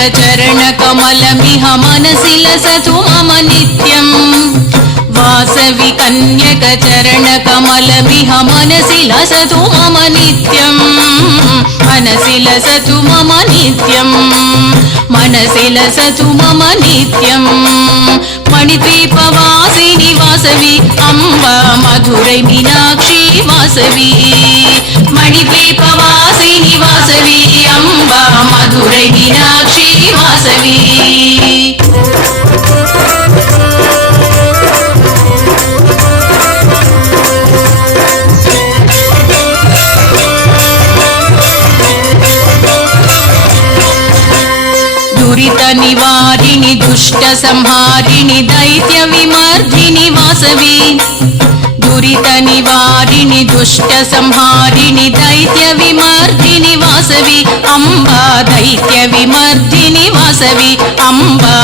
कन्यकचरणकमलमिह मनसि लसतु मम नित्यम् वासवि कन्यकचरणकमलमिह मनसि लसतु मम नित्यम् मनसि लसतु मम नित्यम् मनसि लसतु मम नित्यम् मणिद्वीपवासिनि वासवि अम्बा मधुरै मीनाक्षी वासवि मणिद्वीपवासिनि वासवि अम्बा मधुरै मीनाक्षी वासवि दुरित निवारिणि दुष्ट संहारिणि दैत्य विमर्दिनि वासवि दुरित निवारिणि दुष्ट संहारिणि दैत्य विमर्दिनि वासवि अम्बा दैत्य विमर्दिनि वासवि अम्बा